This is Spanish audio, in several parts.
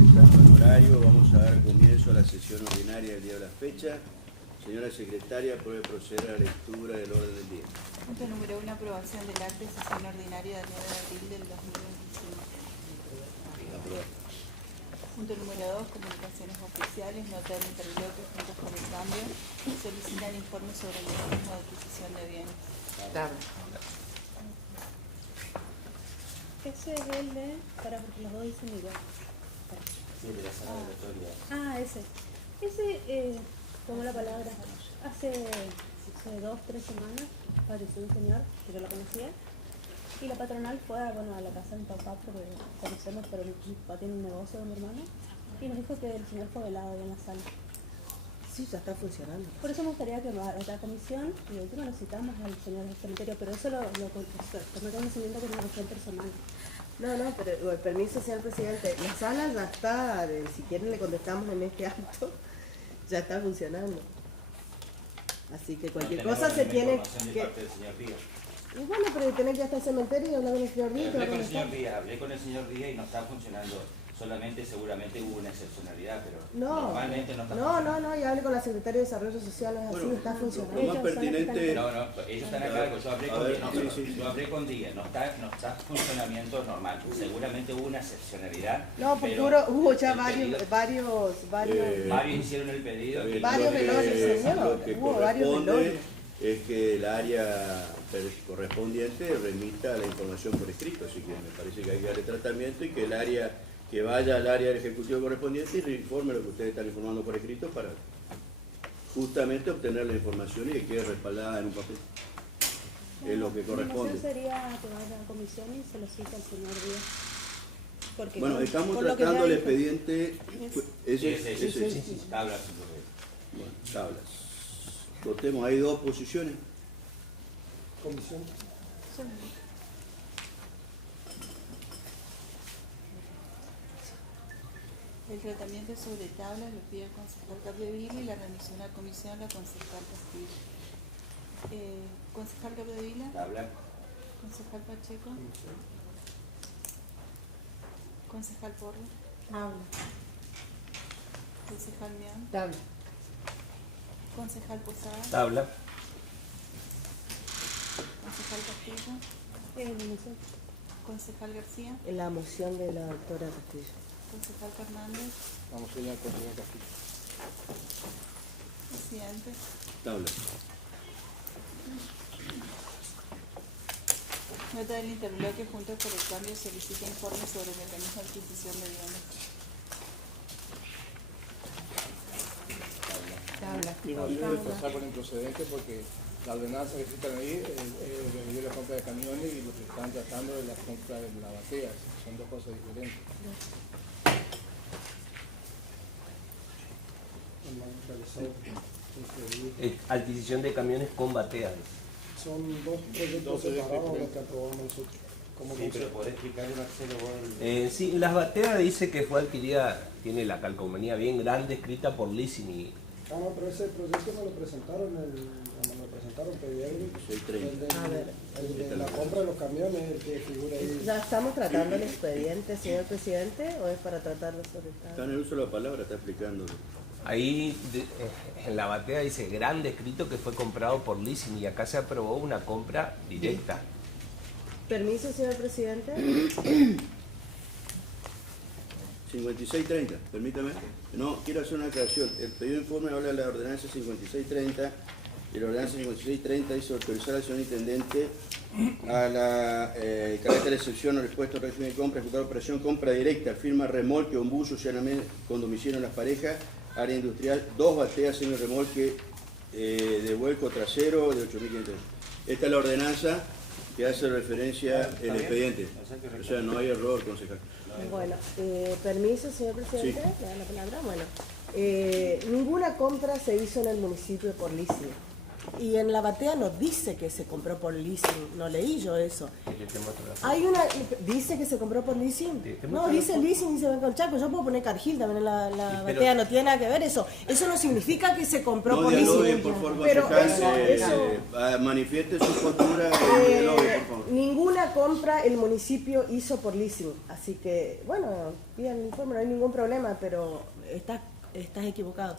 estando en horario, vamos a dar comienzo a la sesión ordinaria del día de la fecha. Señora secretaria, puede proceder a la lectura del orden del día. Punto número 1, aprobación del acta de sesión ordinaria del 9 de abril del 2025. Aprobado. Punto número 2, comunicaciones oficiales, nota del interbloque Juntos por el Cambio, solicitan informes sobre el mecanismo de adquisición de bienes. Ese es el de, porque los dos dicen igual. Sí, de la sala de autoridad. Ese. Ese, tomó la palabra. Hace 2 o 3 semanas apareció un señor que yo lo conocía. Y la patronal fue a la casa de mi papá, porque conocemos, pero mi papá tiene un negocio de mi hermano. Y nos dijo que el señor fue velado ahí en la sala. Sí, ya está funcionando. Por eso me gustaría que otra comisión, y de última nos citamos al señor del cementerio, pero eso lo tomé conocimiento con una cuestión personal. No, pero permiso, señor presidente. La sala ya está, si quieren le contestamos en este acto, ya está funcionando. Así que cualquier cosa se tiene que... Y bueno, pero tenés que ir hasta el cementerio y hablar con el señor Díaz. Hablé con el señor Díaz y no está funcionando. Solamente seguramente hubo una excepcionalidad, pero normalmente no está funcionando. No, y hablé con la Secretaria de Desarrollo Social, es así, está funcionando. Lo más pertinente... No, ellos están a cargo, yo hablé con Díaz, no está funcionamiento normal, seguramente hubo una excepcionalidad. No, porque hubo ya varios hicieron el pedido. Varios velorios, señor, Lo que hubo varios velorios. Es que el área correspondiente remita la información por escrito, así que me parece que hay que darle tratamiento y que el área... que vaya al área del ejecutivo correspondiente y informe lo que ustedes están informando por escrito para justamente obtener la información y que quede respaldada en un papel. Es lo que corresponde. La intención sería que vaya a la comisión y se lo cita al señor Díaz. Porque bueno, estamos tratando el expediente... Sí, tablas. Bueno, tablas. Votemos, hay 2 posiciones. Comisión. El tratamiento sobre tablas lo pide el concejal Capdevila y la remisión a comisión la concejal Castillo. Concejal Capdevila. Tabla. Concejal Pacheco. Concejal Porro. Tabla. Concejal Mian. Tabla. Concejal Posada. Tabla. Concejal Castillo. Concejal García. En la moción de la doctora Castillo. Concejal Fernández. Vamos allá con el Castillo. Presidente. Tabla. Nota del interbloque Juntos por el Cambio solicita informes sobre el mecanismo de adquisición de bienes. Tabla. Igual debe pasar por improcedente porque la ordenanza que citan ahí es la compra de camiones y lo que están tratando es la compra de la batea. Son 2 cosas diferentes. Adquisición de camiones con bateas. Son 2 proyectos separados los que aprobamos nosotros. Sí, pero ¿podés explicarle, Marcelo? Sí, las bateas dice que fue adquirida, tiene la calcomanía bien grande, escrita por leasing y... no, pero ese proyecto me lo presentaron, el de la compra de los camiones, el que figura ahí. ¿Ya estamos tratando el expediente, señor presidente, o es para tratarlo sobre esta? Está en el uso de la palabra, está explicándolo. Ahí en la batea dice grande escrito que fue comprado por leasing y acá se aprobó una compra directa. Permiso, señor presidente. 5630, permítame. No, quiero hacer una aclaración. El pedido de informe habla de la ordenanza 5630 y la ordenanza 5630 dice autorizar al señor intendente a la carácter de excepción al expuesto régimen de compra, ejecutar operación compra directa, firma remolque o un bus con domicilio en Las Parejas, área industrial, 2 bateas en el remolque de vuelco trasero de 8.500. Esta es la ordenanza que hace referencia el expediente. O sea, no hay error, concejal. Bueno, permiso, señor presidente, Sí. le da la palabra. Bueno, ninguna compra se hizo en el municipio por leasing. Y en la batea no dice que se compró por leasing, no leí yo eso. Hay una, dice que se compró por leasing. No, dice leasing y se ve con Chaco. Yo puedo poner Cargill también en la batea, no tiene nada que ver eso. Eso no significa que se compró No por dialoguen, leasing. por favor, Pero concejal, manifieste su postura y dialoguen, por favor. ninguna compra el municipio hizo por leasing. Así que, bueno, pidan el informe, no hay ningún problema, pero estás equivocado.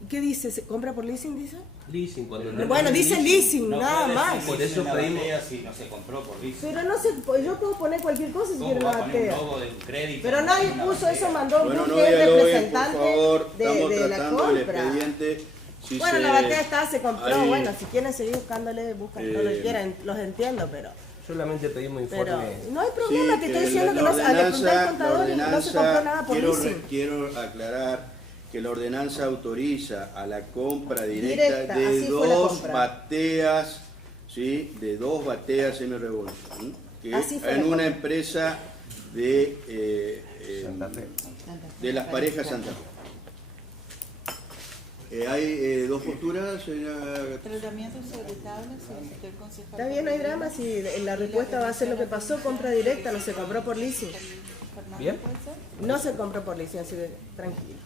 ¿Y qué dice? ¿Se compra por leasing, dice? Leasing, cuando Bueno, dice leasing, No nada puede más. decir Por eso en la pedimos- batea si no se compró por leasing. Pero no sé, yo puedo poner cualquier cosa si ¿Cómo quiero va la a poner un batea. logo de un crédito? Pero nadie en una puso batea? eso, mandó Bueno, un no que es dialoguen, por representante favor. Estamos de la tratando el compra. expediente. Si Bueno, se- la batea está, se compró, ahí, bueno, si quieren seguir buscándole, buscan todo lo que quieran, los entiendo, pero Solamente pedimos informe. no hay problema, Sí, te estoy que diciendo que la no se le apunté al la contador y no se compró nada por leasing. quiero aclarar que la ordenanza autoriza a la compra directa, Directa, de así fue la dos compra. bateas, ¿sí? De 2 bateas semi-revolution, que Así fue la en una compra. empresa de, Santa Fe. de las parejas Santa Fe. Hay 2 posturas, señora. Tratamiento sobre tablas, solicitó el concejal. Está bien, no hay drama, si la respuesta va a ser lo que pasó, compra directa, no se compró por leasing. Fernández, Bien. ¿puede ser? No se compró por leasing, así que tranquilo.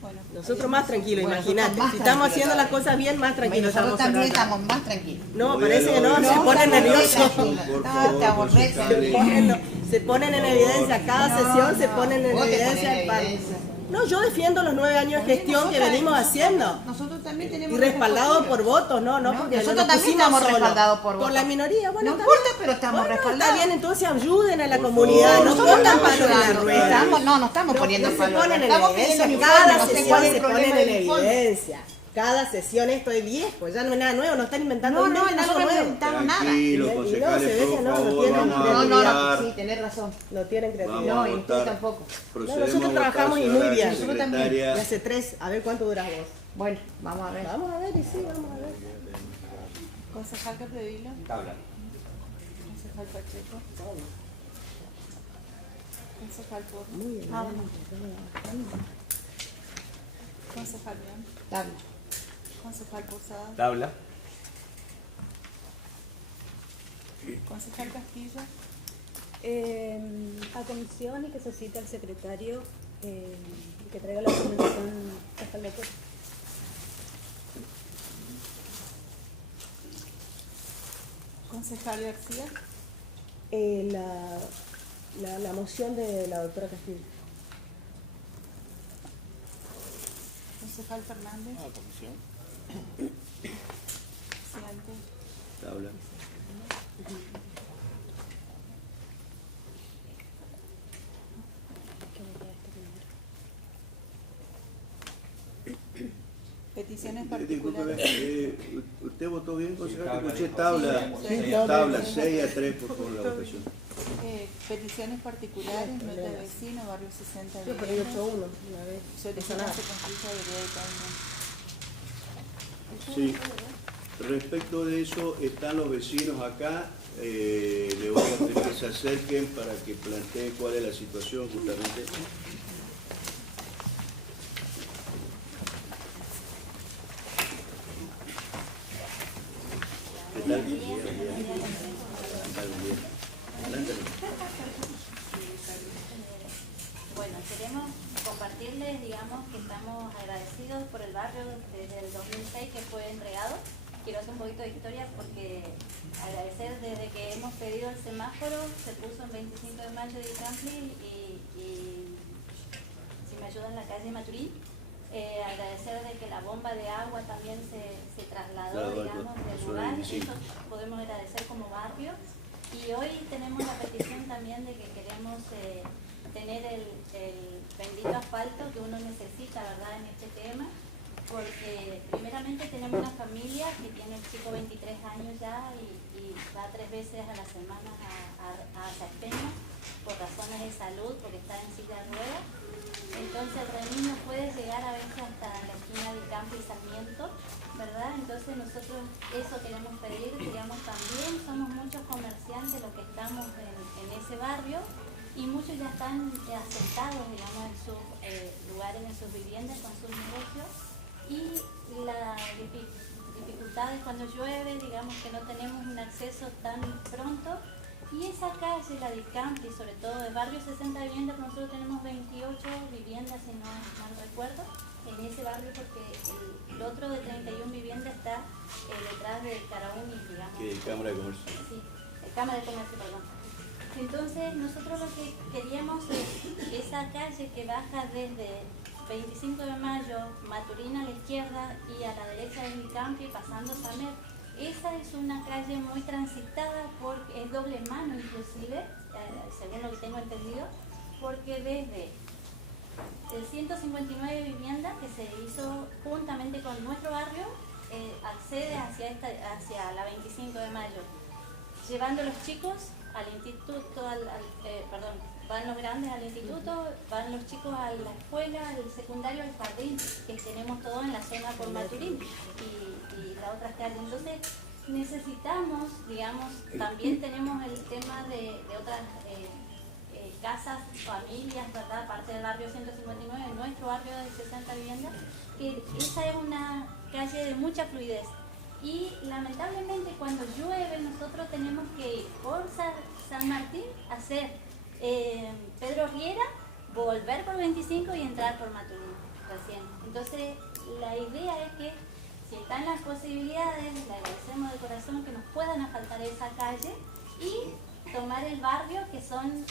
Bueno, Nosotros más tranquilos, Bueno, imagínate. nosotros más Si estamos tranquilos haciendo las todavía. cosas bien, más tranquilos Nosotros estamos también acá. estamos más tranquilos. No, parece que no, se dialoguen, ponen no, nerviosos. por No, favor, te aborrece. concejales. Se ponen en evidencia, cada No, sesión se no, ponen en vos te evidencia pones el en paro. evidencia. No, yo defiendo los 9 años de gestión que venimos haciendo. Nosotros también tenemos. Y respaldado por votos, no No, porque nosotros nos también pusimos estamos solos. respaldados por Por votos. la minoría, bueno, No está importa, bien. pero estamos Bueno, respaldados. está bien, entonces ayuden a la Por comunidad, favor, no nosotros pongan estamos palo en la ayudando. rueda. No estamos poniendo Se palo. ponen en Estamos evidencia, pidiendo cada informe, no sé sesión cuál es se el ponen problema en del informe. evidencia. Cada sesión esto es viejo, ya no es nada nuevo, no están inventando No, inventen algo nosotros no nuevo. inventamos nada. Tranquilo, Y no, concejales, se ve por que no favor, tienen vamos a credibilidad. votar. Sí, tenés razón. No tienen creatividad. No, Vamos a y usted votar. tampoco. Procedemos Nosotros a votar, trabajamos y señora muy bien. Nosotros también. secretaria. Y hace 3, a ver cuánto durás vos. Bueno, vamos a ver. Vamos a ver, y sí, vamos a ver. concejal Capdevila, Tabla. concejal Pacheco, concejal Porro, Muy bien. concejal León, Tabla. concejal Posada, Tabla. concejal Castillo, A comisión y que se cite al secretario que traiga la documentación hasta la cosa. concejal García, La moción de la doctora Castillo. concejal Fernández, presidente, Tabla. peticiones Disculpe, particulares. ¿usted votó bien, concejal? tabla, Escuché dijo. tabla. Sí, Tabla 6-3, por favor, la votación. Peticiones particulares, nota de vecino, barrio 60 Yo de perdí 8-1 una vez. Solicitan se construya debería de pavimento. Sí. Respecto de eso, están los vecinos acá. Le voy a pedir que se acerquen para que planteen cuál es la situación justamente. ¿Qué tal? Bien. Adelante. Bueno, queremos compartirles, digamos, que estamos agradecidos por el barrio desde el 2006 que fue entregado. Quiero hacer un poquito de historia porque agradecer desde que hemos pedido el semáforo, se puso el 25 de mayo de Campli y si me ayudan la calle Maturín. Agradecer de que la bomba de agua también se trasladó, Claro, digamos, del zona lugar. 25. Eso podemos agradecer como barrio. Y hoy tenemos la petición también de que queremos tener el bendito asfalto que uno necesita, ¿verdad?, en este tema, porque primeramente tenemos una familia que tiene el chico 23 años ya y va 3 veces a la semana a Saespeña por razones de salud, porque está en silla de ruedas. Entonces el remis no puede llegar a veces hasta la esquina del campo y Sarmiento, ¿verdad? Entonces nosotros eso queremos pedir, digamos, también somos muchos comerciantes los que estamos en ese barrio y muchos ya están asentados, digamos, en sus lugares, en sus viviendas, con sus negocios, y la dificultad es cuando llueve, digamos que no tenemos un acceso tan pronto, y esa calle, la de Campli, sobre todo de barrio 60 viviendas, pero nosotros tenemos 28 viviendas, si no mal recuerdo, en ese barrio, porque el otro de 31 viviendas está detrás de Carauni, digamos. Que Cámara de Comercio. Sí, Cámara de Comercio, perdón. Entonces nosotros lo que queríamos es esa calle que baja desde 25 de Mayo, Maturina a la izquierda y a la derecha de Vicampi, pasando Samer. Esa es una calle muy transitada, porque es doble mano inclusive, según lo que tengo entendido, porque desde el 159 viviendas que se hizo juntamente con nuestro barrio, accede hacia la 25 de Mayo, llevando a los chicos al instituto, van los grandes al instituto, van los chicos a la escuela, al secundario, al jardín, que tenemos todo en la zona por Maturín y las otras calles. Entonces necesitamos, digamos, también tenemos el tema de otras casas, familias, ¿verdad? Parte del barrio 159, nuestro barrio de 60 viviendas, que esa es una calle de mucha fluidez. Y lamentablemente cuando llueve nosotros tenemos que ir por San Martín, hacer Pedro Riera, volver por 25 y entrar por Maturín recién. Entonces la idea es que si están las posibilidades, le agradecemos de corazón que nos puedan asfaltar esa calle y tomar el barrio, que son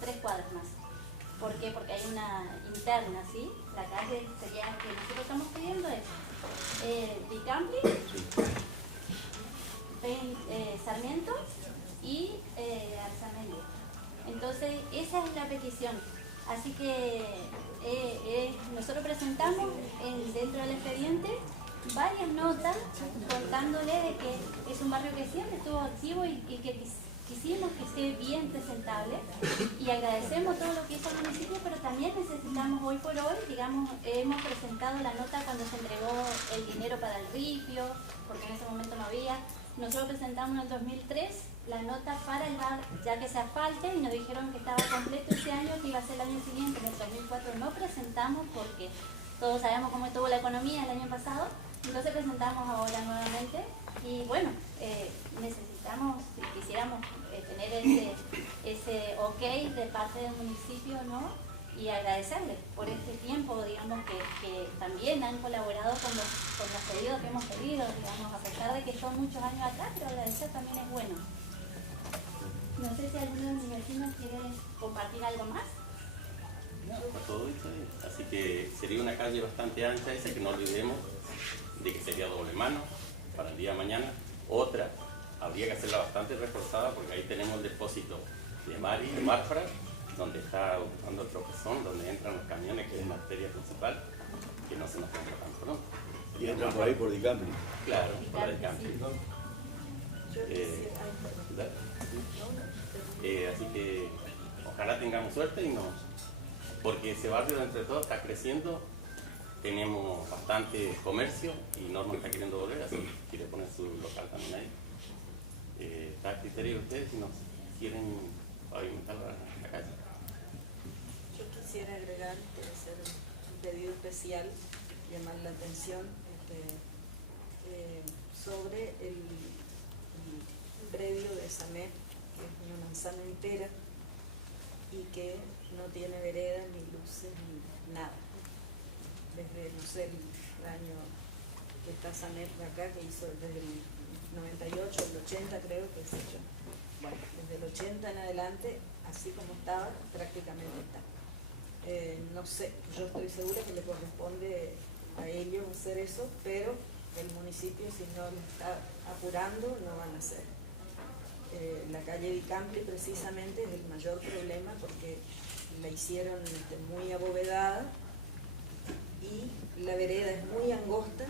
3 cuadras más. ¿Por qué? Porque hay una interna, ¿sí? La calle sería lo que nosotros estamos pidiendo es Vicampi, Sarmiento y Arzamendi. Entonces esa es la petición. Así que nosotros presentamos dentro del expediente varias notas contándole de que es un barrio que siempre estuvo activo y que quisimos que esté bien presentable, y agradecemos todo lo que hizo el municipio, pero también necesitamos hoy por hoy, digamos, hemos presentado la nota cuando se entregó el dinero para el ripio, porque en ese momento no había. Nosotros presentamos en el 2003 la nota para el bar, ya que se asfalte, y nos dijeron que estaba completo ese año, que iba a ser el año siguiente. En el 2004 no presentamos porque todos sabemos cómo estuvo la economía el año pasado, entonces presentamos ahora nuevamente. Y bueno, necesitamos, si quisiéramos tener ese ok de parte del municipio, ¿no? Y agradecerles por este tiempo, digamos, que también han colaborado con los pedidos que hemos pedido, digamos, a pesar de que son muchos años atrás, pero agradecer también es bueno. No sé si alguno de mis vecinos quiere compartir algo más. No, está todo dicho. Así que sería una calle bastante ancha esa, que no olvidemos de que sería doble mano para el día de mañana. Otra, habría que hacerla bastante reforzada, porque ahí tenemos el depósito de Mari, de Marfra, donde está ocupando el tropezón, donde entran los camiones, que es la arteria principal, que no se nos ponga tan pronto. Y entran por ahí por Dicampi. Claro, por la Dicampi. Así que ojalá tengamos suerte y porque ese barrio entre todos está creciendo, tenemos bastante comercio y Norma está queriendo volver, así que quiere poner su local también ahí. Está a criterio de ustedes si nos quieren pavimentar la calle. Yo quisiera agregar, hacer un pedido especial, llamar la atención sobre el predio de Samet, que es una manzana entera y que no tiene vereda, ni luces, ni nada. Desde, no sé, el año que está Samet acá, que hizo desde el 98, el 80 creo que se hecho. Bueno, desde el 80 en adelante, así como estaba, prácticamente está. No sé, yo estoy segura que le corresponde a ellos hacer eso, pero el municipio, si no lo está apurando, no van a hacer. La calle Vicampi precisamente es el mayor problema, porque la hicieron muy abovedada y la vereda es muy angosta,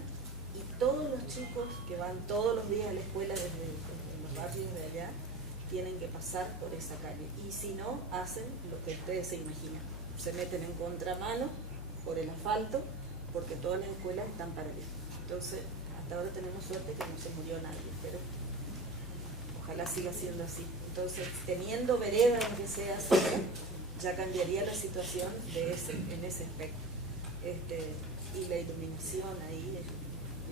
y todos los chicos que van todos los días a la escuela desde los barrios de allá tienen que pasar por esa calle, y si no, hacen lo que ustedes se imaginan, se meten en contramano por el asfalto, porque todas las escuelas están paralelas. Entonces, hasta ahora tenemos suerte que no se murió nadie, pero ojalá siga siendo así. Entonces, teniendo veredas aunque sea así, ya cambiaría la situación en ese aspecto. Y la iluminación ahí,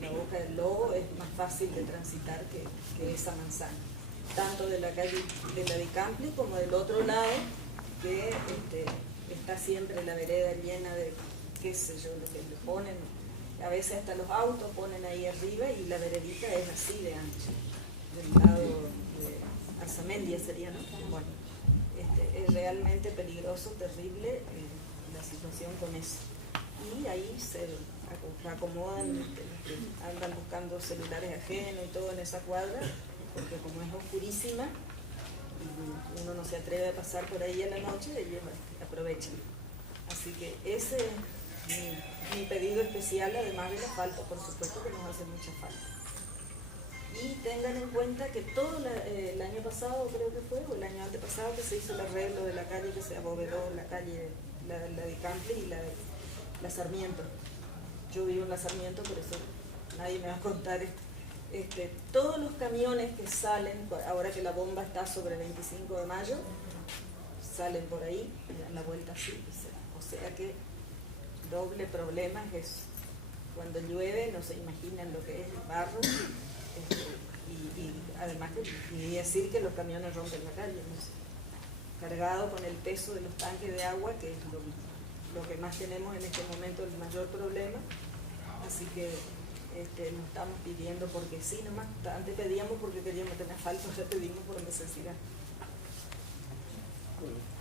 la boca del lobo, es más fácil de transitar que esa manzana. Tanto de la calle de la Dicampli como del otro lado, que está siempre la vereda llena de, qué sé yo, lo que le ponen. A veces hasta los autos ponen ahí arriba y la veredita es así de ancha. Del lado de Arzamendia sería, ¿no? Bueno, es realmente peligroso, terrible la situación con eso. Y ahí se acomodan los que andan buscando celulares ajenos y todo en esa cuadra, porque como es oscurísima, uno no se atreve a pasar por ahí en la noche, ellos aprovechan. Así que ese es mi pedido especial, además del asfalto, por supuesto que nos hace mucha falta. Y tengan en cuenta que todo el año pasado, creo que fue, o el año antepasado, que se hizo el arreglo de la calle, que se abovedó la calle, la Dicampli y la Sarmiento. Yo vivo en la Sarmiento, por eso nadie me va a contar esto. Todos los camiones que salen, ahora que la bomba está sobre el 25 de mayo, salen por ahí y dan la vuelta así. O sea que doble problema es eso. Cuando llueve no se imaginan lo que es el barro. Y además ni decir que los camiones rompen la calle, no sé, cargado con el peso de los tanques de agua, que es lo que más tenemos en este momento, el mayor problema. Así que nos estamos pidiendo porque sí, nomás. Antes pedíamos porque queríamos tener asfalto, ahora pedimos por necesidad.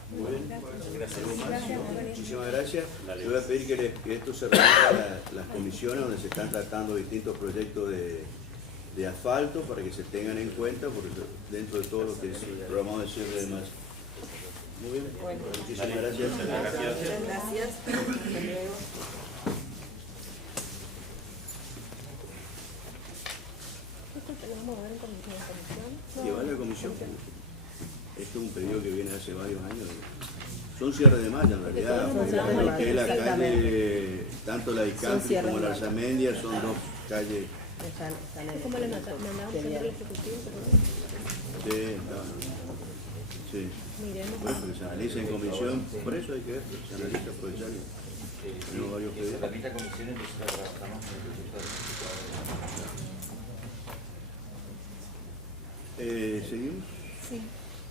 Muy bien, muchísimas gracias. Le voy a pedir que esto se remita a las comisiones donde se están tratando distintos proyectos de asfalto para que se tengan en cuenta porque dentro de todo lo que es programado de cierre de demás. Muy bien, bueno, muchísimas gracias. Muchas gracias. Hasta luego. Llevar la comisión. Esto es un pedido que viene hace varios años. Son cierre de malla en realidad, porque es la calle, tanto la Dicampli como la Arzamendia son dos calles. ¿Cómo le mandamos al ejecutivo? Sí, sí. Bueno, porque se analiza en comisión, por eso hay que ver, se analiza por el salario. Tenemos varios pedidos. La misma comisión entonces la trabajamos con el proyecto de ¿Seguimos? Sí.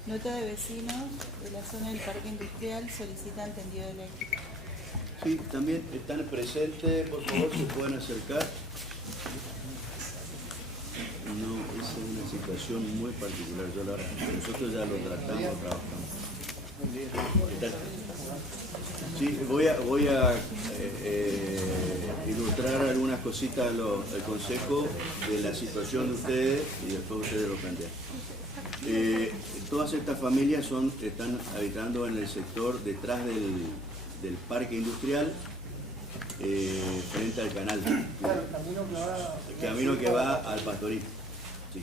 Nota de vecinos de la zona del parque industrial solicitan tendido eléctrico. Sí, también están presentes, por favor, se pueden acercar. No, esa es una situación muy particular. Nosotros ya lo trabajamos. Sí, voy a ilustrar algunas cositas al consejo de la situación de ustedes y después ustedes lo plantean. Todas estas familias están habitando en el sector detrás del parque industrial, frente al canal. El camino que va al Pastoril. Sí.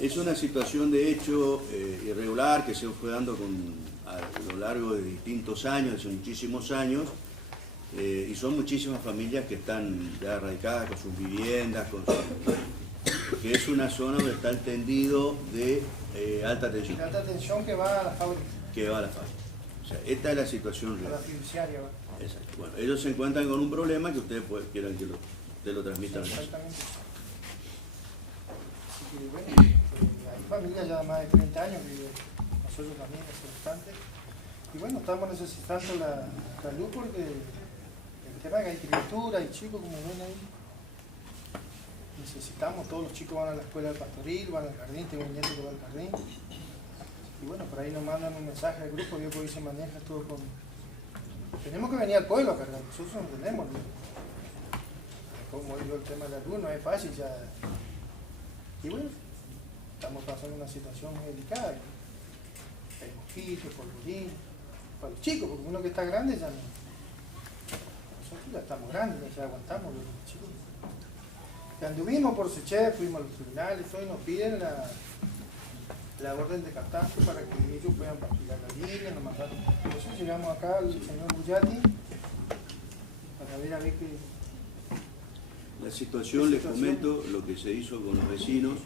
Es una situación de hecho irregular que se fue dando a lo largo de distintos años, de muchísimos años, y son muchísimas familias que están ya radicadas con sus viviendas, que es una zona donde está el tendido de alta tensión. De alta tensión que va a la fábrica. Que va a la fábrica. O sea, esta es la situación real. La fiduciaria va. Exacto. Bueno, ellos se encuentran con un problema que ustedes quieran que ustedes lo transmitan. Exactamente. Así que, bueno, hay familias ya de más de 30 años que nosotros también hace bastante. Y bueno, estamos necesitando la luz porque el tema de la agricultura y chicos, como ven ahí, necesitamos, todos los chicos van a la escuela del Pastoril, van al jardín, tengo un nieto que va al jardín. Y bueno, por ahí nos mandan un mensaje al grupo, yo por ahí se maneja todo con... Tenemos que venir al pueblo a cargar, nosotros no entendemos. Como digo, el tema de la luz no es fácil ya. Y bueno, estamos pasando una situación muy delicada. Hay mosquitos, polvorín, para los chicos, porque uno que está grande ya no. Nosotros ya estamos grandes, ya aguantamos los chicos. Que anduvimos por Seche, fuimos a los tribunales, hoy nos piden la orden de catastro para que ellos puedan patrullar la línea, nos mandaron. Por eso llegamos acá al señor Bullati para ver qué... La situación, les comento, lo que se hizo con los vecinos,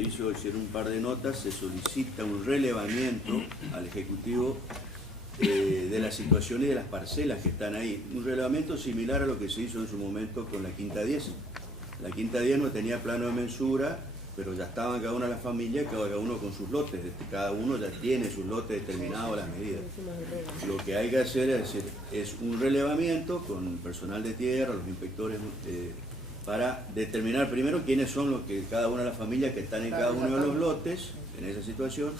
hicieron un par de notas, se solicita un relevamiento al Ejecutivo de la situación y de las parcelas que están ahí. Un relevamiento similar a lo que se hizo en su momento con la Quinta 10. La Quinta 10 no tenía plano de mensura, pero ya estaban cada una de las familias, cada uno con sus lotes, cada uno ya tiene sus lotes determinados, las medidas. Lo que hay que hacer es un relevamiento con personal de tierra, los inspectores, para determinar primero quiénes son los que cada una de las familias que están en cada uno de los lotes, en esa situación.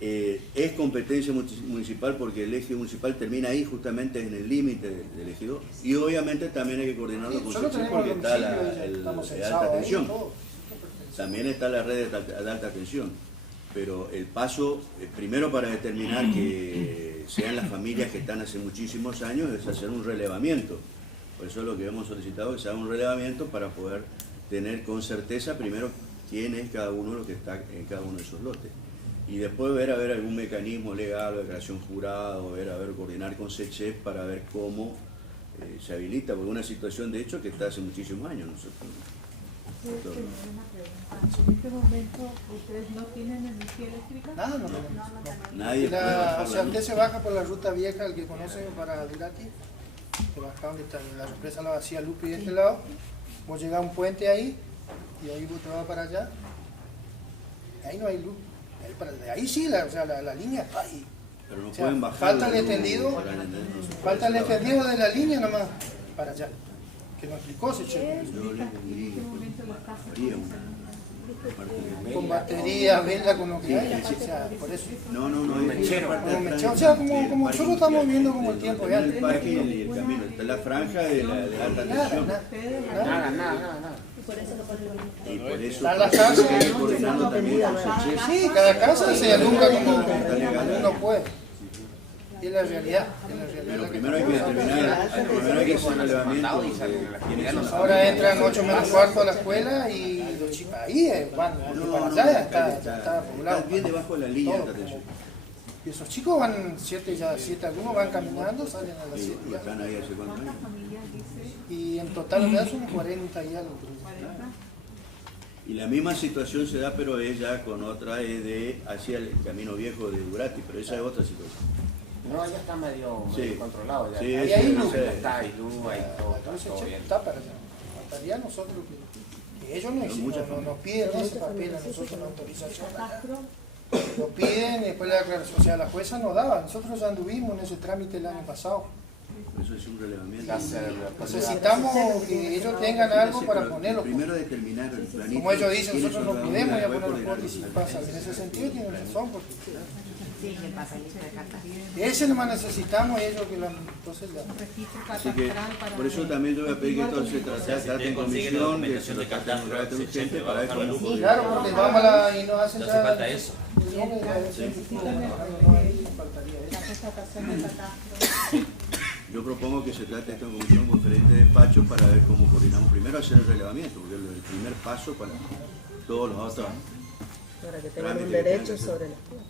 Es competencia municipal porque el eje municipal termina ahí, justamente en el límite del ejido, y obviamente también hay que coordinarlo con SECHEP porque está de alta tensión. También está la red de alta tensión, pero el paso, primero para determinar que sean las familias que están hace muchísimos años, es hacer un relevamiento. Por eso es lo que hemos solicitado, que se haga un relevamiento para poder tener con certeza primero quién es cada uno de los que está en cada uno de esos lotes. Y después ver a ver algún mecanismo legal, declaración jurada, coordinar con SECHEP para ver cómo se habilita, porque es una situación de hecho que está hace muchísimos años. En este momento, ¿ustedes no tienen energía eléctrica? Nada, no. Nadie o sea, usted se baja por la ruta vieja, el que conoce para Durati, se baja donde está la represa La Vacía Lupi de este lado, vos llegás a un puente ahí, y ahí vos te vas para allá, ahí no hay luz. Ahí sí, la línea está ahí. Pero no sea, pueden bajar. Falta el extendido de la línea nomás para allá. Que nos explicó SECHEP. Con batería, vela, con lo que haya. O sea, por eso. No, O sea, como nosotros estamos viendo como el tiempo ya. El parque y el camino. Está la franja de alta tensión. Nada. Y por eso están las casas. Coordinando también con SECHEP. Sí, cada casa se alumbra como uno puede. Y es la realidad. Pero primero hay que determinar, primero hay que hacer un relevamiento de quiénes son las Ahora familias. entran 8 menos cuarto a la escuela y los chicos ahí van para allá ya está poblado. Está bien debajo de la línea de alta tensión. Y esos chicos van 7 algunos van caminando, salen a las 7. Y están ahí hace cuántos años. Y en total me da son 40 y algo. Y la misma situación se da, pero es ya con otra, hacia el camino viejo de Durati, pero esa es otra situación. No, ya está medio Sí. controlado. Ya. Sí, ahí luz. Está, hay luz, hay todo, Entonces todo bien. está para allá. Faltaría a nosotros que ellos nos piden ese papel a nosotros, una autorización. Lo piden, después la declaración, o sea, la jueza nos daba. Nosotros ya anduvimos en ese trámite el año pasado. Eso es un relevamiento. Necesitamos que ellos tengan algo para ponerlo. Primero determinar el planito. Como ellos dicen, quiénes nosotros son no cada podemos una, ya después poner los coordinar cortes y con pasa. En ese sentido tienen razón, porque Sí, el papelito de carta. ese nomás necesitamos y ellos que lo entonces ya. Así que, por eso también yo voy a pedir que esto se trate en comisión, que se lo trate en carácter urgente para ver cómo Sí, claro, porque vamos a la, y nos hacen No ya. hace falta eso. Yo propongo que se trate esto en comisión con diferentes despachos para ver cómo coordinamos. Primero hacer el relevamiento, porque es el primer paso para todos los otros. Para que tengan un derecho sobre las tierras.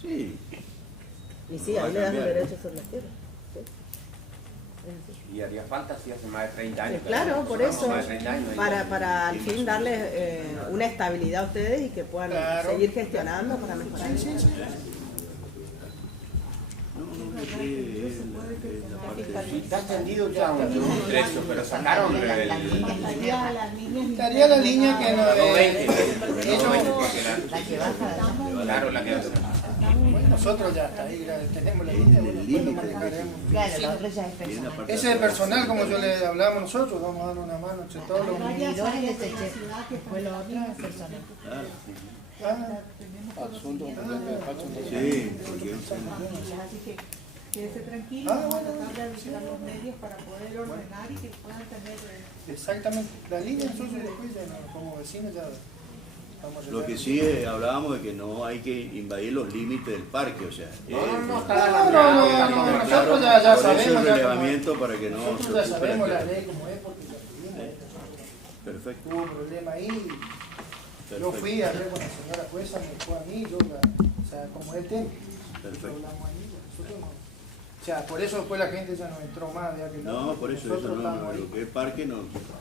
Sí. Y sí, ahí le das un derecho sobre las tierras. Y haría falta si hace más de 30 años. Claro, por eso, Más de 30 años, para al fin darles una estabilidad a ustedes y que puedan seguir gestionando para mejorar. Está extendido ya un trecho, pero sacaron Estaría la línea que no Claro, la que nosotros ya hasta ahí tenemos la línea, bueno, después lo manejaremos. Claro, la otra ya es personal. Ese es personal, como yo le hablamos nosotros, vamos a dar una mano entre todos los Medidores de teche. Después lo otro es personal. Sí, Así que quédese tranquilo, vamos a tratar de buscar los medios para poder ordenar y que puedan tener... Exactamente, la línea nosotros después ya como vecinos ya vamos a lo que sí hablábamos de que no hay que invadir los límites del parque, o sea. No, nosotros ya por eso sabemos. el relevamiento para que no Nosotros se ya supere. sabemos la ley como es porque ya tuvimos. Perfecto. Hubo un problema ahí. Yo Perfecto. fui a hablar con la señora jueza, me dejó a mí, yo o sea, como es tema. Perfecto. Hablamos ahí, nosotros no. O sea, por eso después la gente ya no entró más de aquel lado. No, por eso, Nosotros eso no, estamos ahí. lo que es parque no,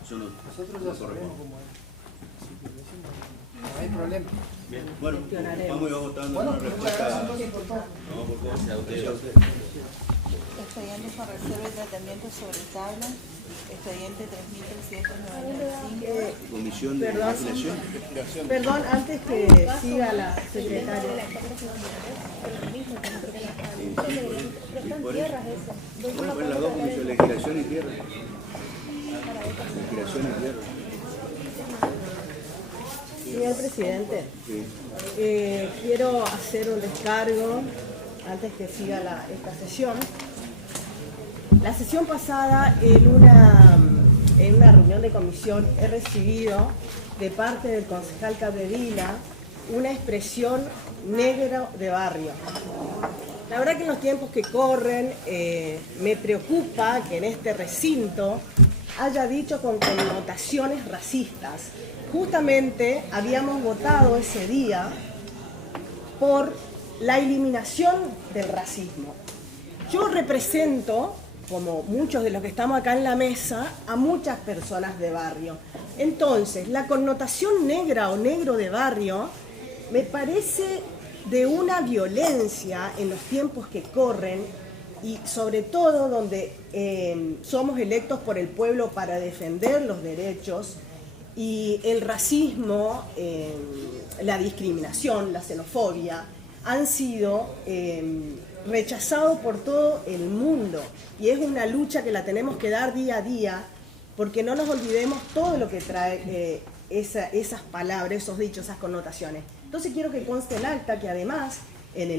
eso no, Nosotros no ya sabemos corresponde. cómo es. No hay problema. Bien, bueno, vamos y vamos dando Bueno, una respuesta. muchas gracias, por favor. No, por favor, a usted. Expediente con reserva y tratamiento sobre tabla, expediente 3395. Comisión de Perdón. legislación. Perdón, antes que siga la secretaria. Bueno, pues las dos comisiones, legislación y tierra. Legislación y tierra. Señor presidente, Sí. quiero hacer un descargo antes que siga esta sesión. La sesión pasada, en una reunión de comisión, he recibido de parte del concejal Capdevila una expresión negro de barrio. La verdad que en los tiempos que corren me preocupa que en este recinto haya dicho con connotaciones racistas. Justamente habíamos votado ese día por la eliminación del racismo. Yo represento, como muchos de los que estamos acá en la mesa, a muchas personas de barrio. Entonces, la connotación negra o negro de barrio me parece de una violencia en los tiempos que corren y sobre todo donde somos electos por el pueblo para defender los derechos y el racismo, la discriminación, la xenofobia han sido rechazados por todo el mundo y es una lucha que la tenemos que dar día a día porque no nos olvidemos todo lo que trae esas palabras, esos dichos, esas connotaciones. Entonces quiero que conste en acta que además en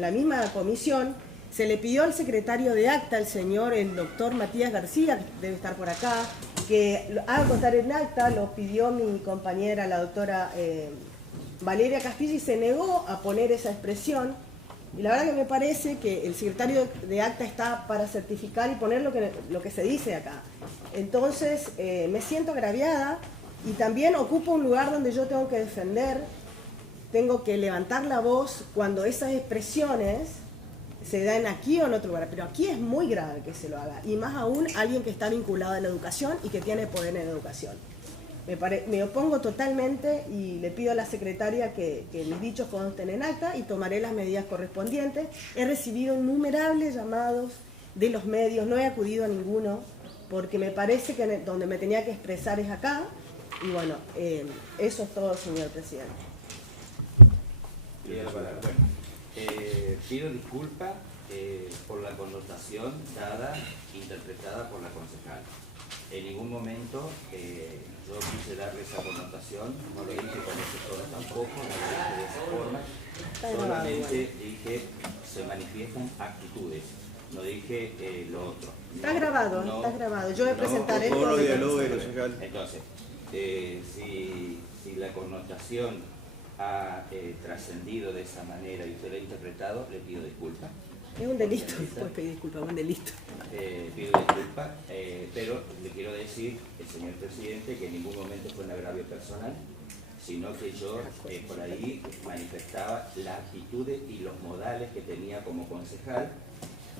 la misma comisión se le pidió al secretario de acta, el doctor Matías García, que debe estar por acá, que haga constar en acta, lo pidió mi compañera, la doctora Valeria Castillo, y se negó a poner esa expresión. Y la verdad que me parece que el secretario de acta está para certificar y poner lo que se dice acá. Entonces me siento agraviada y también ocupo un lugar donde yo tengo que defender, tengo que levantar la voz cuando esas expresiones se dan aquí o en otro lugar, pero aquí es muy grave que se lo haga, y más aún alguien que está vinculado a la educación y que tiene poder en educación. Me opongo totalmente y le pido a la secretaria que mis dichos consten en acta y tomaré las medidas correspondientes. He recibido innumerables llamados de los medios, no he acudido a ninguno, porque me parece que donde me tenía que expresar es acá, y bueno, eso es todo, señor presidente. Pido disculpas por la connotación interpretada por la concejal. En ningún momento yo quise darle esa connotación, no lo dije con ese tono tampoco, no lo dije de esa forma, solamente dije se manifiestan actitudes, no dije lo otro. Está grabado, está grabado. Yo voy a presentar esto. Entonces, si la connotación ha trascendido de esa manera y usted lo ha interpretado, le pido disculpas. Es un delito, puedes pedir disculpas, es un delito. Pido disculpas, pero le quiero decir, señor presidente, que en ningún momento fue un agravio personal, sino que yo por ahí manifestaba las actitudes y los modales que tenía como concejal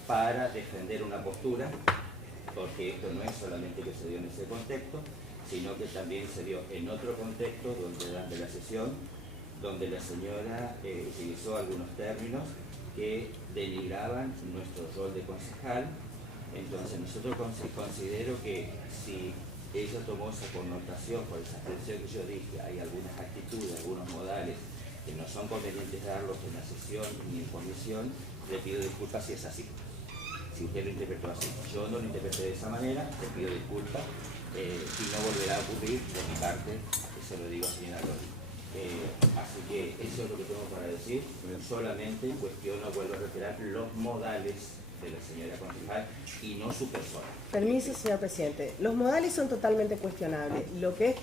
para defender una postura, porque esto no es solamente que se dio en ese contexto, sino que también se dio en otro contexto durante la sesión, donde la señora utilizó algunos términos que denigraban nuestro rol de concejal. Entonces nosotros considero que si ella tomó esa connotación por esa expresión que yo dije, hay algunas actitudes, algunos modales que no son convenientes darlos en la sesión ni en comisión, le pido disculpas si es así. Si usted lo interpretó así, yo no lo interpreté de esa manera, le pido disculpas y no volverá a ocurrir de mi parte, se lo digo a señora Loli. Así que eso es lo que tengo para decir, solamente cuestiono, vuelvo a reiterar, los modales de la señora concejal y no su persona. Permiso, señor presidente. Los modales son totalmente cuestionables. Lo que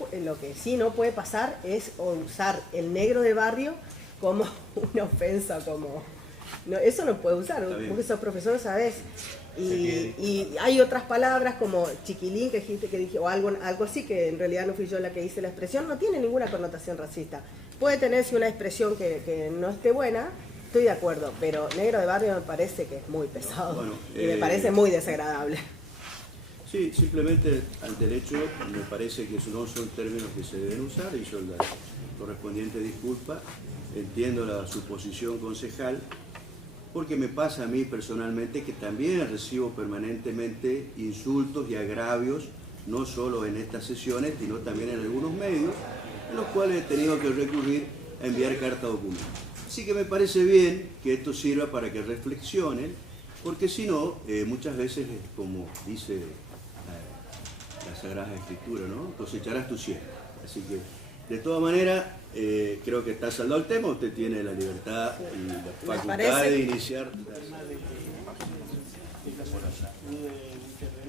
sí no puede pasar es usar el negro de barrio como una ofensa, como... No, eso no puede usar, porque sos profesor, ¿sabes? Y hay otras palabras como chiquilín que dije, o algo así, que en realidad no fui yo la que hice la expresión, no tiene ninguna connotación racista. Puede tenerse una expresión que no esté buena, estoy de acuerdo, pero negro de barrio me parece que es muy pesado, y me parece muy desagradable. Sí, simplemente ante el hecho me parece que no son términos que se deben usar, hizo la correspondiente disculpa, entiendo la suposición concejal, porque me pasa a mí personalmente que también recibo permanentemente insultos y agravios, no solo en estas sesiones, sino también en algunos medios, en los cuales he tenido que recurrir a enviar carta documento. Así que me parece bien que esto sirva para que reflexionen, porque si no, muchas veces, como dice la Sagrada Escritura, ¿no? Cosecharás tu siembra. Así que, de todas maneras, creo que está saldado el tema, usted tiene la libertad y la facultad de iniciar. Un terreno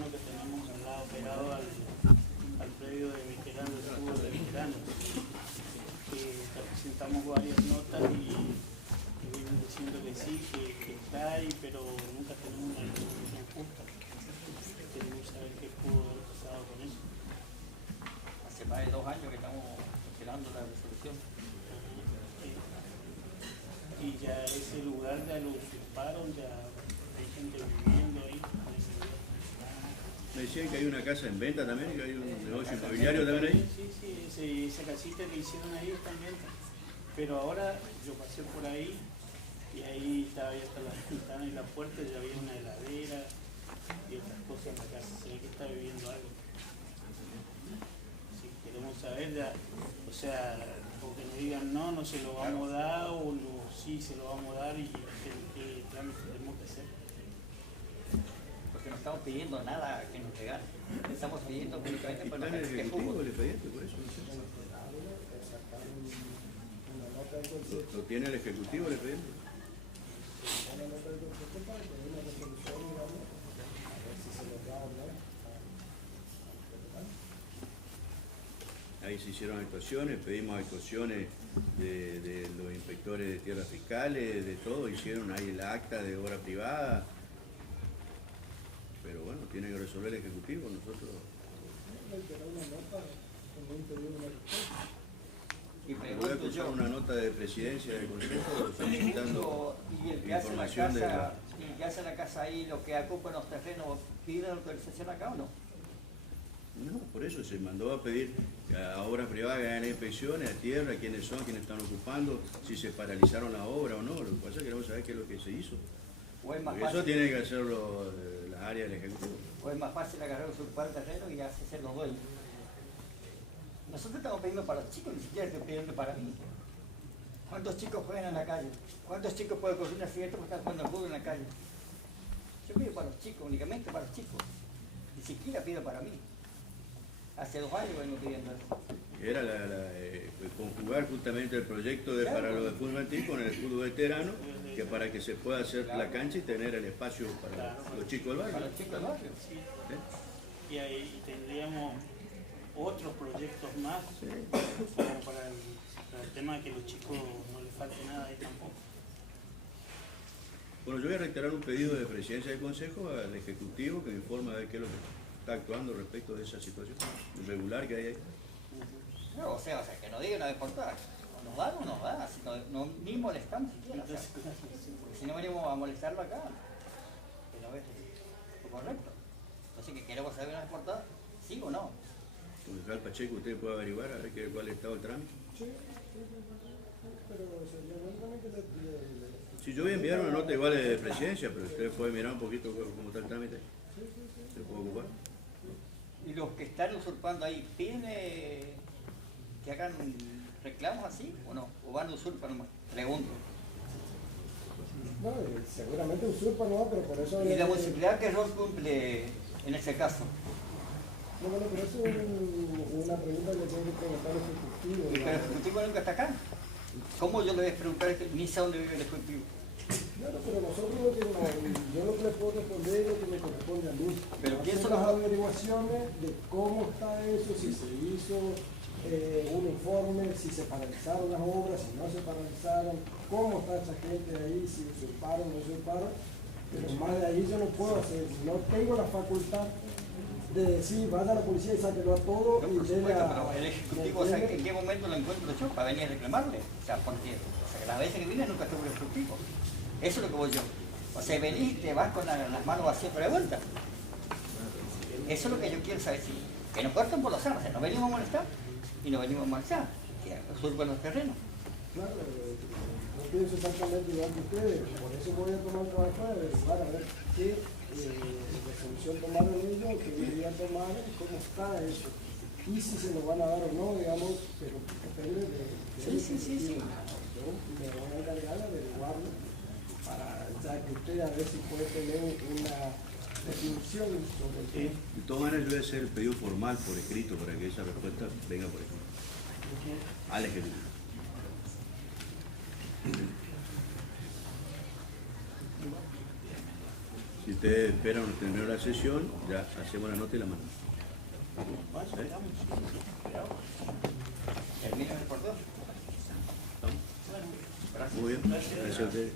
que tenemos al lado pegado al predio de veteranos, del fútbol de veteranos, que presentamos varias notas y vienen diciendo que sí, que está ahí, pero nunca tenemos una resolución justa. Queremos saber qué pudo haber pasado con eso. Hace más de 2 años que estamos esperando la resolución. Y ya ese lugar ya lo usurparon, ya hay gente viviendo ahí. Me decían que hay una casa en venta también, que hay un negocio inmobiliario también ahí. Sí, esa casita que hicieron ahí está en venta. Pero ahora yo pasé por ahí y ahí estaba abierta la ventana y la puerta, ya había una heladera y otras cosas en la casa. Se ve que está viviendo algo. Si queremos saber ya, o sea, o que nos digan no se lo vamos a dar, o sí se lo vamos a dar y qué trámite tenemos que hacer. Porque no estamos pidiendo nada que nos regalen. Estamos pidiendo únicamente para ¿Está en el Ejecutivo el expediente por eso? ¿Lo tiene el Ejecutivo el expediente? Ahí se hicieron actuaciones, pedimos actuaciones de los inspectores de tierras fiscales, de todo, hicieron ahí el acta de obra privada. Pero bueno, tiene que resolver el Ejecutivo, nosotros... Y voy a acusar una nota de presidencia del Consejo solicitando y el que hace la información casa, y el que hace la casa ahí, lo que ocupa los terrenos, ¿pide autorización acá o no? No, por eso se mandó a pedir a obras privadas que hagan inspecciones a tierra, quiénes son, quiénes están ocupando, si se paralizaron la obra o no. Lo que pasa es que queremos saber qué es lo que se hizo. O es más Porque fácil, eso tiene que hacerlo las áreas del Ejecutivo. o es más fácil agarrar usurpar el terreno y hacer los dueños. Nosotros estamos pidiendo para los chicos, ni siquiera estoy pidiendo para mí. ¿Cuántos chicos juegan en la calle? ¿Cuántos chicos pueden coger un accidente porque están jugando al fútbol en la calle? Yo pido para los chicos, únicamente para los chicos. Ni siquiera pido para mí. Hace 2 años vengo pidiendo eso. Era conjugar justamente el proyecto de para lo de fútbol infantil con el fútbol veterano, que para que se pueda hacer la cancha y tener el espacio para los chicos del barrio. Para los chicos del barrio. Y ahí tendríamos otros proyectos más, como para el tema de que los chicos no les falte nada ahí tampoco. Bueno, yo voy a reiterar un pedido de presidencia del Consejo al Ejecutivo que me informa de qué es lo que está actuando respecto de esa situación irregular que hay ahí. No, o sea, que no digan una vez por todas. Nos dan o nos da, si no, ni molestamos siquiera. O sea, porque si no venimos a molestarlo acá, pero a ver, es correcto. Entonces que queremos saber una vez por todas, sí o no. Concejal Pacheco, usted puede averiguar a ver cuál ha estado el trámite. Sí, pero sería buen trámite Si yo voy a enviar una nota igual de presidencia, pero usted puede mirar un poquito cómo está el trámite. ¿Se puede ocupar? Y los que están usurpando ahí, ¿piden que hagan reclamos así o no? ¿O van a usurpar nomás? Pregunto. No, seguramente usurpa, no, pero por eso... ¿Y la posibilidad que rol cumple en ese caso? No, bueno, pero eso es una pregunta que tiene que preguntar el Ejecutivo. ¿Y el Ejecutivo nunca está acá? ¿Cómo yo le voy a preguntar ni sé dónde vive el Ejecutivo? Claro, pero nosotros lo que yo lo que le puedo responder es lo que me corresponde a mí. Pero ¿quién son las averiguaciones de cómo está eso, si se hizo un informe, si se paralizaron las obras, si no se paralizaron, cómo está esa gente ahí, si usurparon o no usurparon. Pero más de ahí yo no puedo hacer, no tengo la facultad de decir, vaya a la policía y sáquelo a todo y dele a... Pero el Ejecutivo, o sea, ¿en qué momento lo encuentro yo para venir a reclamarle? O sea, porque las veces que vine nunca estuve el Ejecutivo. Eso es lo que voy yo. O sea, venís y te vas con las manos vacías para de vuelta. Eso es lo que yo quiero saber, si que nos corten por los árboles, no venimos a molestar y no venimos a molestar, que resuelvan los terrenos. Claro, yo pienso exactamente igual que ustedes, por eso voy a tomar el trabajo de averiguar a ver qué resolución tomaron ellos, qué deberían tomar, cómo está eso, y si se lo van a dar o no, digamos, pero depende de... Sí. Yo me voy a encargar de averiguarlo, para ya que usted a ver si puede tener una definición sobre el tema. De todas maneras, yo voy a hacer el pedido formal por escrito para que esa respuesta venga por escrito. Al ejecutivo. Si ustedes esperan terminar la sesión, ya hacemos la nota y la mandamos. Termina el cordón. Muy bien, gracias a ustedes.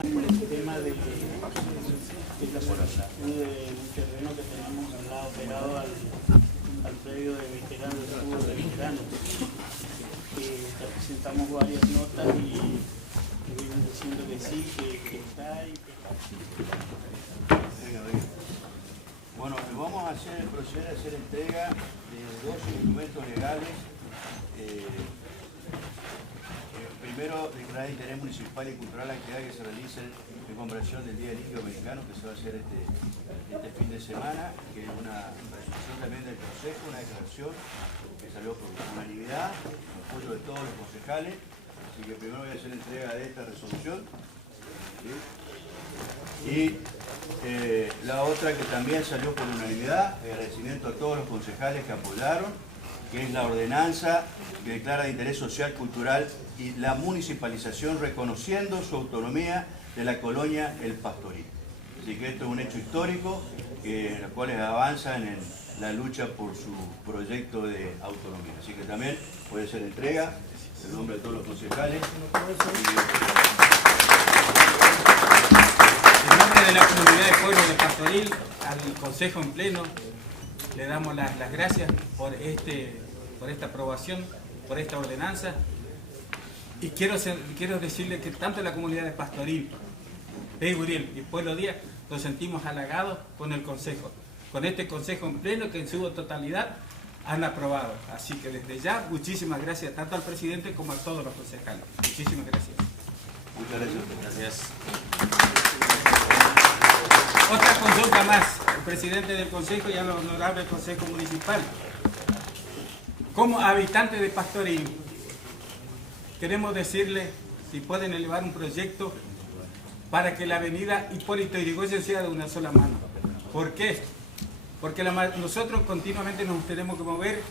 El tema de que es la solicitud de un terreno que tenemos al lado pegado al predio de veteranos, del fútbol de veteranos. Ya presentamos varias notas y vienen diciendo que sí, que está y que... Venga. Bueno, vamos a proceder a hacer entrega de 2 instrumentos legales. Primero, declarar de interés municipal y cultural la actividad que se realiza en conmemoración del Día del Indio Americano, que se va a hacer este fin de semana, que es una resolución también del Consejo, una declaración que salió por unanimidad, con apoyo de todos los concejales. Así que primero voy a hacer entrega de esta resolución. ¿Sí? Y la otra que también salió por unanimidad, agradecimiento a todos los concejales que apoyaron, que es la ordenanza que declara de interés social, cultural y la municipalización reconociendo su autonomía de la colonia El Pastoril. Así que esto es un hecho histórico, los cuales avanzan en la lucha por su proyecto de autonomía. Así que también puede ser entrega en nombre de todos los concejales. En nombre de la comunidad de pueblo de Pastoril, al Consejo en pleno, le damos las gracias por esta aprobación, por esta ordenanza. Y quiero decirle que tanto la comunidad de Pastoril, Peguiriel y Pueblo Díaz nos sentimos halagados con el Consejo, con este Consejo en pleno que en su totalidad han aprobado. Así que desde ya, muchísimas gracias tanto al presidente como a todos los concejales. Muchísimas gracias. Muchas gracias. Otra consulta más, el presidente del Consejo y al honorable Consejo Municipal. Como habitante de Pastoril, queremos decirle si pueden elevar un proyecto para que la avenida Hipólito Yrigoyen sea de una sola mano. ¿Por qué? Porque nosotros continuamente nos tenemos que mover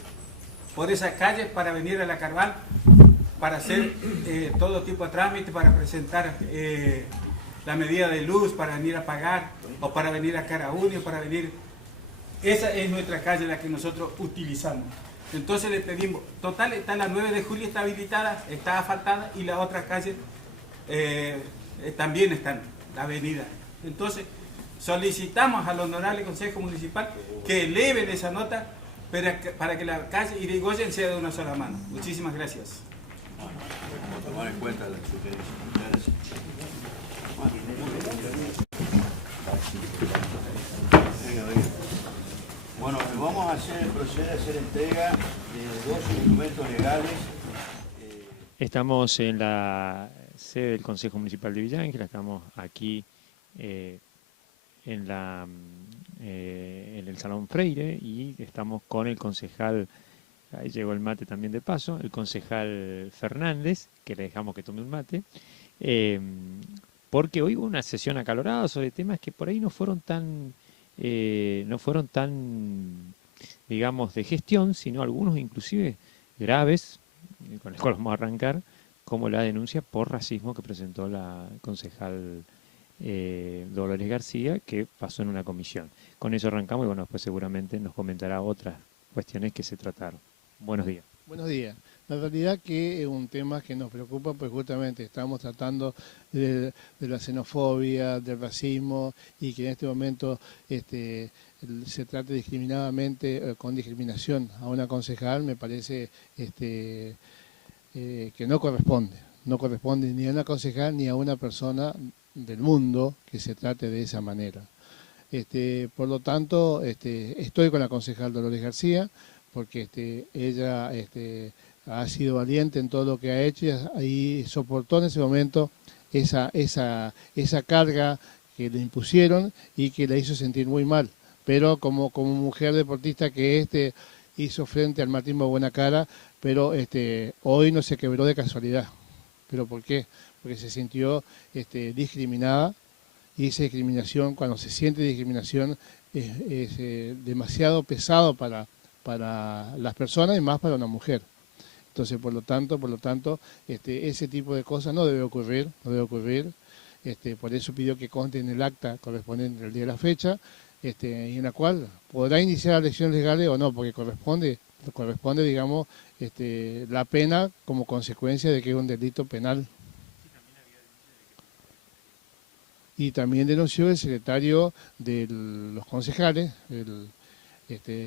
por esa calle para venir a la Carval, para hacer todo tipo de trámites, para presentar la medida de luz, para venir a pagar, o para venir a Caraúnio, para venir... Esa es nuestra calle, la que nosotros utilizamos. Entonces le pedimos, total, está la 9 de julio, está habilitada, está asfaltada, y la otra calle también está, la avenida. Entonces, solicitamos al honorable Consejo Municipal que eleven esa nota para que la calle Yrigoyen sea de una sola mano. Muchísimas gracias. Vamos a tomar en cuenta la sugerencia. Bueno, vamos a proceder a hacer entrega de 2 instrumentos legales. Estamos en la sede del Consejo Municipal de Villa Ángela, estamos aquí en el Salón Freire y estamos con el concejal, ahí llegó el mate también de paso, el concejal Fernández, que le dejamos que tome un mate, porque hoy hubo una sesión acalorada sobre temas que por ahí no fueron tan, digamos, de gestión, sino algunos inclusive graves, con los cuales vamos a arrancar, como la denuncia por racismo que presentó la concejal Dolores García, que pasó en una comisión. Con eso arrancamos y bueno, después seguramente nos comentará otras cuestiones que se trataron. Buenos días. Buenos días. La realidad que es un tema que nos preocupa, pues justamente estamos tratando de la xenofobia, del racismo, y que en este momento se trate discriminadamente, con discriminación a una concejal, me parece que no corresponde ni a una concejal ni a una persona del mundo que se trate de esa manera. Por lo tanto, estoy con la concejal Dolores García, porque ella ha sido valiente en todo lo que ha hecho y soportó en ese momento esa carga que le impusieron y que la hizo sentir muy mal. Pero como mujer deportista que hizo frente al machismo de buena cara, pero hoy no se quebró de casualidad. ¿Pero por qué? Porque se sintió discriminada, y esa discriminación, cuando se siente discriminación, es demasiado pesado para las personas y más para una mujer. Entonces, por lo tanto, ese tipo de cosas no debe ocurrir, no debe ocurrir. Por eso pidió que conste en el acta correspondiente al día de la fecha, y en la cual podrá iniciar las elecciones legales o no, porque corresponde, digamos, la pena como consecuencia de que es un delito penal. Y también denunció el secretario de los concejales,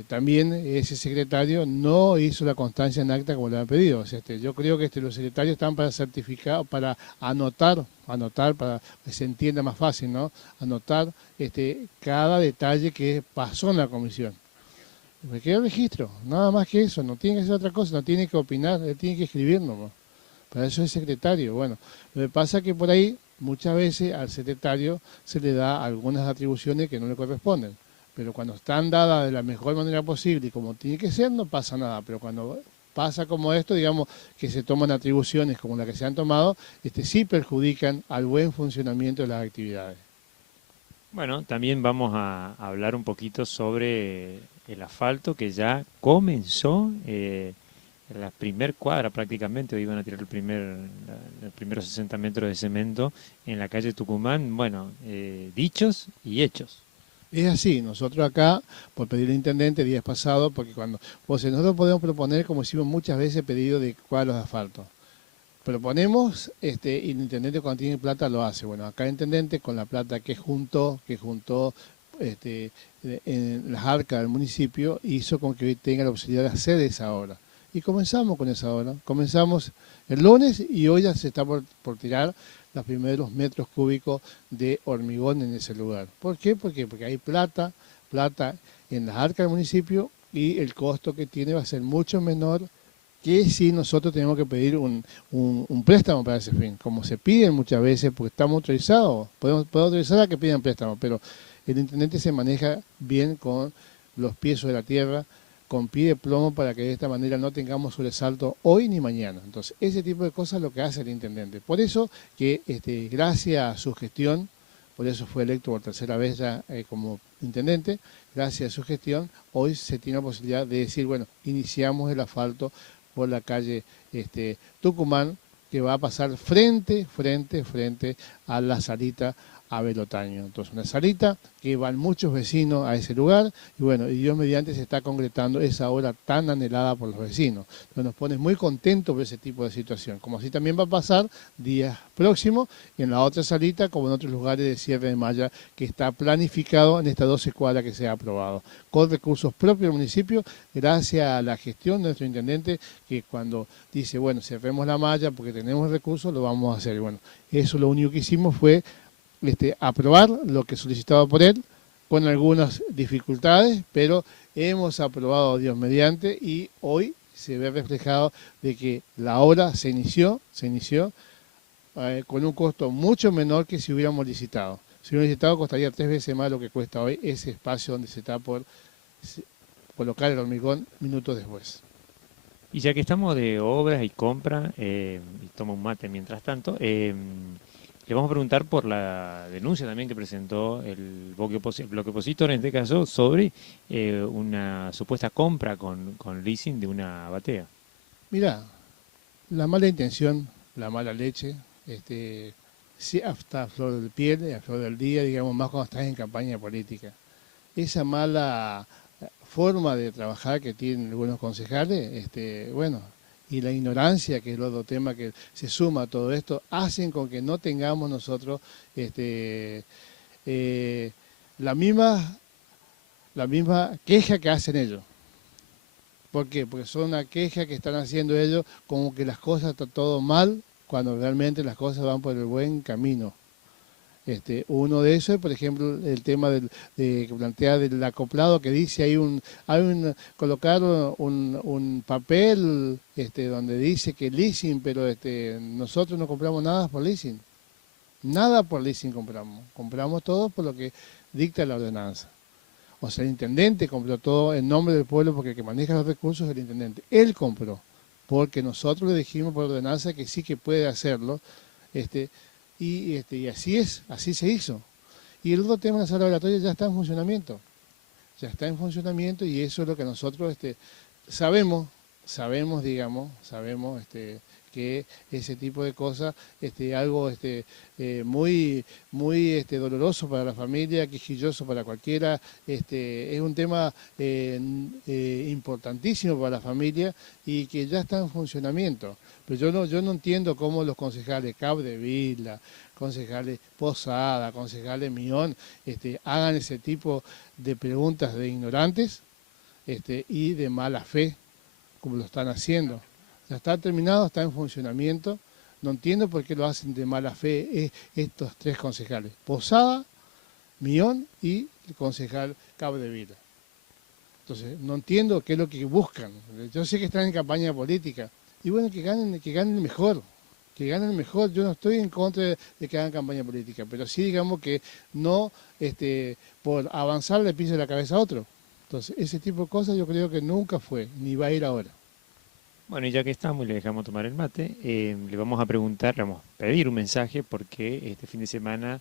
también ese secretario no hizo la constancia en acta como le han pedido. O sea, yo creo que los secretarios están para certificar, para anotar para que se entienda más fácil, ¿no? Anotar cada detalle que pasó en la comisión. Me queda el registro, nada más que eso, no tiene que hacer otra cosa, no tiene que opinar, él tiene que escribir nomás. Para eso es secretario. Bueno, lo que pasa es que por ahí muchas veces al secretario se le da algunas atribuciones que no le corresponden. Pero cuando están dadas de la mejor manera posible y como tiene que ser, no pasa nada. Pero cuando pasa como esto, digamos, que se toman atribuciones como las que se han tomado, sí perjudican al buen funcionamiento de las actividades. Bueno, también vamos a hablar un poquito sobre el asfalto que ya comenzó. La primer cuadra prácticamente, hoy iban a tirar los primeros 60 metros de cemento en la calle Tucumán. Bueno, dichos y hechos. Es así, nosotros acá, por pedir al intendente días pasados, porque nosotros podemos proponer, como hicimos muchas veces, pedido de cuadros de asfalto. Proponemos, y el intendente cuando tiene plata lo hace. Bueno, acá el intendente con la plata que juntó en las arcas del municipio, hizo con que hoy tenga la posibilidad de hacer esa obra. Y comenzamos con esa obra. Comenzamos el lunes y hoy ya se está por tirar los primeros metros cúbicos de hormigón en ese lugar. ¿Por qué? Porque hay plata en las arcas del municipio y el costo que tiene va a ser mucho menor que si nosotros tenemos que pedir un préstamo para ese fin. Como se piden muchas veces, porque estamos autorizados, podemos autorizar a que pidan préstamo, pero el intendente se maneja bien con los pies sobre la tierra, con pie de plomo para que de esta manera no tengamos sobresalto hoy ni mañana. Entonces, ese tipo de cosas es lo que hace el intendente. Por eso que gracias a su gestión, por eso fue electo por tercera vez ya como intendente, gracias a su gestión, hoy se tiene la posibilidad de decir, bueno, iniciamos el asfalto por la calle Tucumán, que va a pasar frente a la salita Abel Otaño. Entonces, una salita que van muchos vecinos a ese lugar y bueno, y Dios mediante se está concretando esa obra tan anhelada por los vecinos. Entonces, nos pone muy contentos por ese tipo de situación. Como así también va a pasar días próximos en la otra salita, como en otros lugares de cierre de malla, que está planificado en estas 12 cuadras que se ha aprobado. Con recursos propios del municipio, gracias a la gestión de nuestro intendente, que cuando dice, bueno, cerremos la malla porque tenemos recursos, lo vamos a hacer. Y bueno, eso lo único que hicimos fue aprobar lo que solicitaba por él, con algunas dificultades, pero hemos aprobado Dios mediante y hoy se ve reflejado de que la obra se inició con un costo mucho menor que si hubiéramos licitado. Si hubiéramos licitado costaría 3 veces más lo que cuesta hoy ese espacio donde se está por colocar el hormigón minutos después. Y ya que estamos de obras y compra, y tomo un mate mientras tanto, le vamos a preguntar por la denuncia también que presentó el bloque opositor, en este caso, sobre una supuesta compra con leasing de una batea. Mira, la mala intención, la mala leche, sí, hasta a flor de piel, a flor del día, digamos, más cuando estás en campaña política. Esa mala forma de trabajar que tienen algunos concejales, bueno, y la ignorancia, que es el otro tema que se suma a todo esto, hacen con que no tengamos nosotros la misma queja que hacen ellos. ¿Por qué? Porque son una queja que están haciendo ellos como que las cosas están todo mal, cuando realmente las cosas van por el buen camino. Uno de esos, por ejemplo, el tema que plantea del acoplado, que dice colocar un papel donde dice que leasing, pero nosotros no compramos nada por leasing. Nada por leasing compramos todo por lo que dicta la ordenanza. O sea, el intendente compró todo en nombre del pueblo porque el que maneja los recursos es el intendente. Él compró, porque nosotros le dijimos por ordenanza que sí que puede hacerlo, y así es, así se hizo. Y el otro tema de la sala oratoria ya está en funcionamiento. Ya está en funcionamiento y eso es lo que nosotros sabemos que ese tipo de cosas, algo muy doloroso para la familia, quisquilloso para cualquiera, es un tema importantísimo para la familia y que ya está en funcionamiento. Pero yo no entiendo cómo los concejales Capdevila, concejales Posada, concejales Mión, hagan ese tipo de preguntas de ignorantes y de mala fe, como lo están haciendo. Ya está terminado, está en funcionamiento. No entiendo por qué lo hacen de mala fe estos tres concejales, Posada, Mión y el concejal Capdevila. Entonces, no entiendo qué es lo que buscan. Yo sé que están en campaña política. Y bueno, que ganen mejor. Que ganen mejor. Yo no estoy en contra de que hagan campaña política, pero sí digamos que no por avanzar le pise la cabeza a otro. Entonces, ese tipo de cosas yo creo que nunca fue, ni va a ir ahora. Bueno, y ya que estamos y le dejamos tomar el mate, le vamos a preguntar, le vamos a pedir un mensaje porque este fin de semana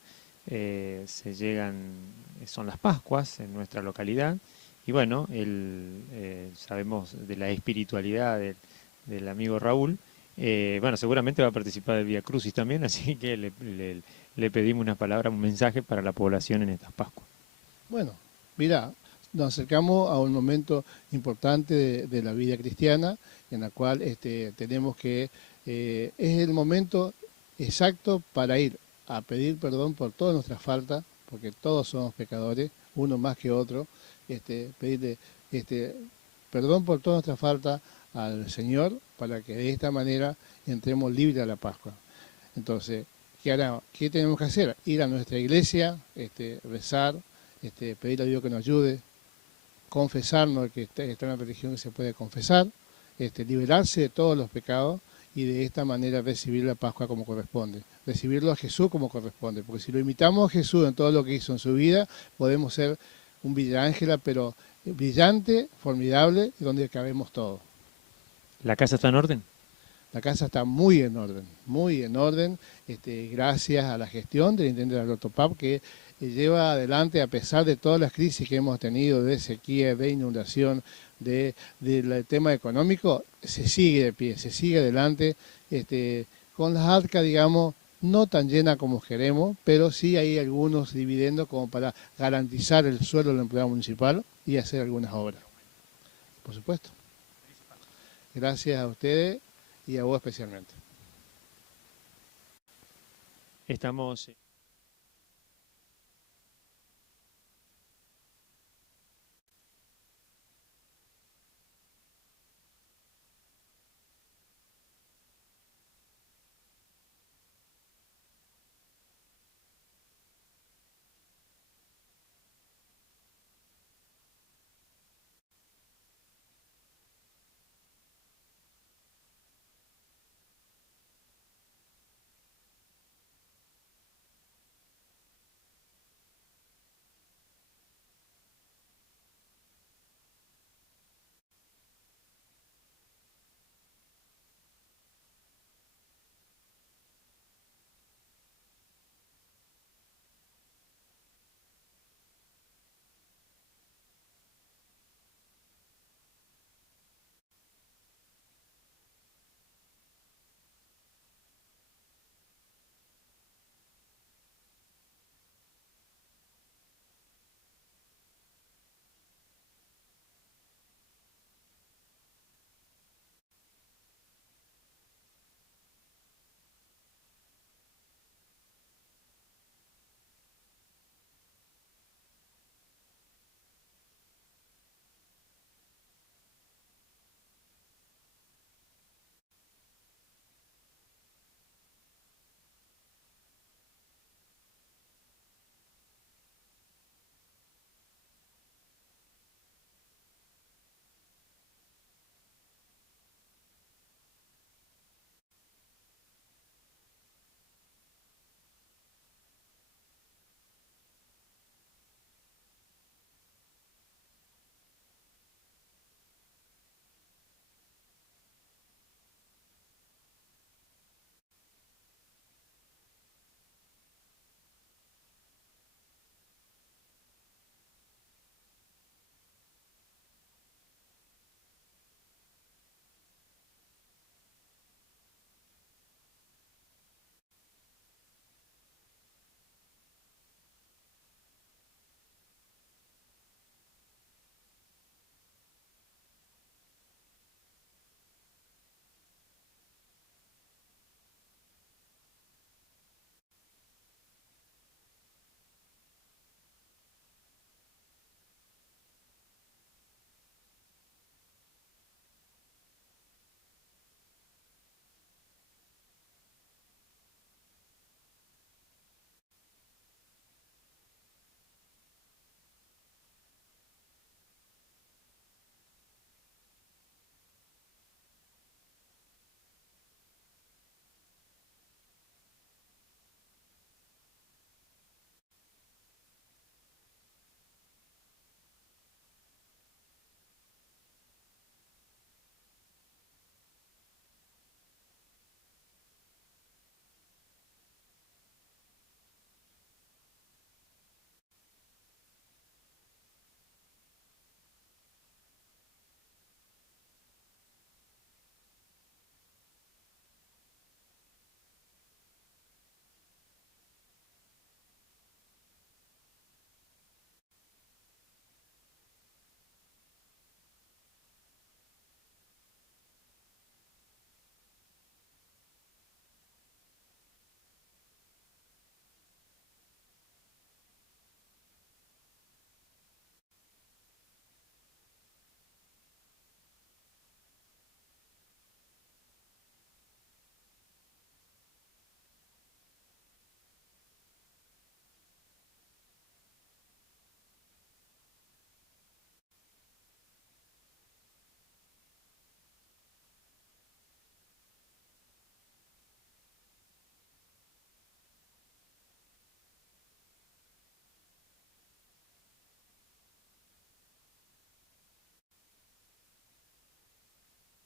son las Pascuas en nuestra localidad y bueno, sabemos de la espiritualidad del amigo Raúl, bueno, seguramente va a participar del Vía Crucis también, así que le pedimos unas palabras, un mensaje para la población en estas Pascuas. Bueno, mira, nos acercamos a un momento importante de la vida cristiana, en la cual tenemos que, es el momento exacto para ir a pedir perdón por todas nuestras faltas, porque todos somos pecadores, uno más que otro, pedirle perdón por todas nuestras faltas al Señor, para que de esta manera entremos libres a la Pascua. Entonces, ¿qué tenemos que hacer? Ir a nuestra iglesia, rezar, pedirle a Dios que nos ayude, confesarnos, que está en la religión que se puede confesar, liberarse de todos los pecados y de esta manera recibir la Pascua como corresponde, recibirlo a Jesús como corresponde, porque si lo imitamos a Jesús en todo lo que hizo en su vida, podemos ser un Villa Ángela, pero brillante, formidable, y donde cabemos todos. ¿La casa está en orden? La casa está muy en orden, gracias a la gestión del intendente Alberto Pap, que lleva adelante, a pesar de todas las crisis que hemos tenido, de sequía, de inundación, del tema económico, se sigue de pie, se sigue adelante, con las arcas, digamos, no tan llenas como queremos, pero sí hay algunos dividendos como para garantizar el sueldo del empleado municipal y hacer algunas obras. Por supuesto. Gracias a ustedes y a vos especialmente. Estamos